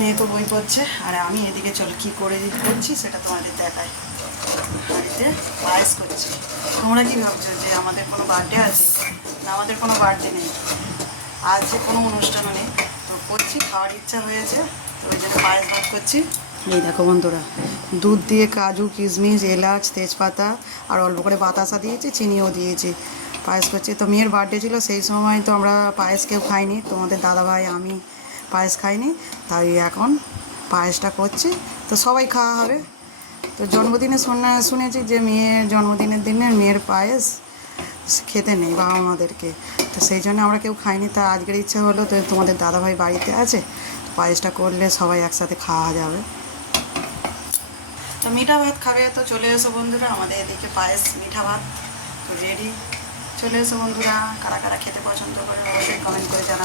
মেয়ে তো বই পড়ছে আর আমি এদিকে চলো কী করে করছি সেটা তোমাদের দেখাই। বাড়িতে পায়েস করছি। তোমরা কি ভাবছো যে আমাদের কোনো বার্থডে আছে? না, আমাদের কোনো বার্থডে নেই, আজ যে কোনো অনুষ্ঠানও নেই, তো করছি, খাওয়ার ইচ্ছা হয়েছে তো ওই জন্য পায়েস ভাত করছি। এই দেখো বন্ধুরা, দুধ দিয়ে কাজু কিশমিশ এলাচ তেজপাতা আর অল্প করে বাতাসা দিয়েছি, চিনিও দিয়েছি, পায়েস করছি। তো মেয়ের বার্থডে ছিল, সেই সময় তো আমরা পায়েস কেউ খাইনি, তোমাদের দাদাভাই আমি পায়েস খাইনি, তাই এখন পায়েসটা করছি, তো সবাই খাওয়া হবে। তো জন্মদিনে শুনেছি যে মেয়ের জন্মদিনের দিনে মেয়ের পায়েস খেতে নেই বাবা মাদেরকে, তো সেই জন্য আমরা কেউ খাইনি। তা আজকের ইচ্ছা হলো, তো তোমাদের দাদাভাই বাড়িতে আছে, পায়েসটা করলে সবাই একসাথে খাওয়া যাবে। তো মিঠা ভাত খাবে তো চলে এসো বন্ধুরা, আমাদের এদিকে পায়েস মিঠা ভাত তো রেডি। চলে এসো বন্ধুরা, কারা কারা খেতে পছন্দ করে অবশ্যই কমেন্ট করে জানাবে।